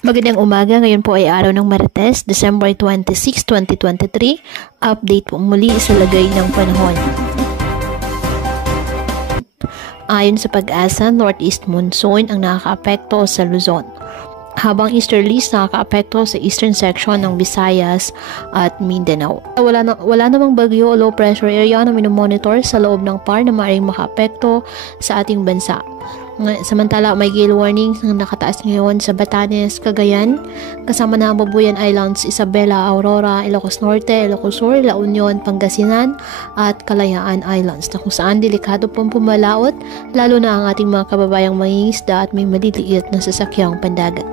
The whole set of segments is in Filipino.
Magandang umaga, ngayon po ay araw ng Martes, December 26, 2023. Update po muli sa lagay ng panahon. Ayon sa Pag-asa, Northeast Monsoon ang nakakaapekto sa Luzon, habang easterlies nakakaapekto sa eastern section ng Visayas at Mindanao. Wala namang bagyo o low pressure area na minomonitor sa loob ng PAR na maaaring makaapekto sa ating bansa. Samantala, may gale warnings na nakataas ngayon sa Batanes, Cagayan, kasama na ang Babuyan Islands, Isabela, Aurora, Ilocos Norte, Ilocos Sur, La Union, Pangasinan at Kalayaan Islands, na kung saan delikado pong pumalaot, lalo na ang ating mga kababayang mangingisda at may maliliit na sasakyang pandagat.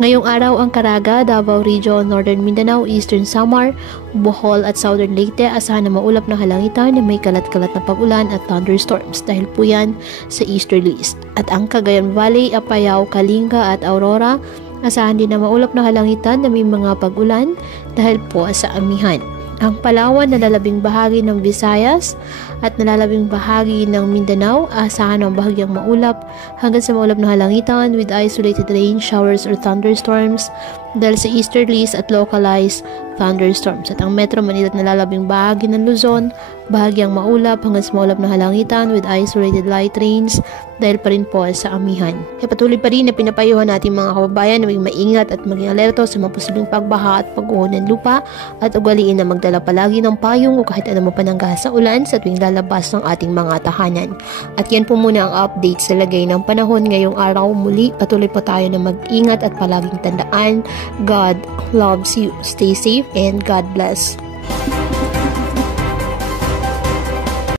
Ngayong araw ang Caraga, Davao Region, Northern Mindanao, Eastern Samar, Bohol at Southern Leyte asahan na maulap na kalangitan na may kalat-kalat na pag-ulan at thunderstorms dahil po yan sa easterlies. At ang Cagayan Valley, Apayao, Kalinga at Aurora asahan din na maulap na kalangitan na may mga pag-ulan dahil po sa amihan. Ang Palawan, nalalabing bahagi ng Visayas at nalalabing bahagi ng Mindanao, asahan ng bahagyang maulap hanggang sa maulap na halangitan with isolated rain, showers or thunderstorms dahil sa easterlies at localized thunderstorms. At ang Metro Manila at nalalabing bahagi ng Luzon, bahagyang maulap hanggang sa maulap na halangitan with isolated light rains dahil pa rin po sa amihan. Kaya patuloy pa rin na pinapayuhan natin mga kababayan na maging maingat at maging alerto sa mga posibleng pagbaha at pag-uho ng lupa at ugaliin na magdala palagi ng payong o kahit anong panangga sa ulan sa tuwing lalabas ng ating mga tahanan. At yan po muna ang update sa lagay ng panahon ngayong araw. Muli, patuloy po tayo na mag-ingat at palaging tandaan, God loves you. Stay safe and God bless.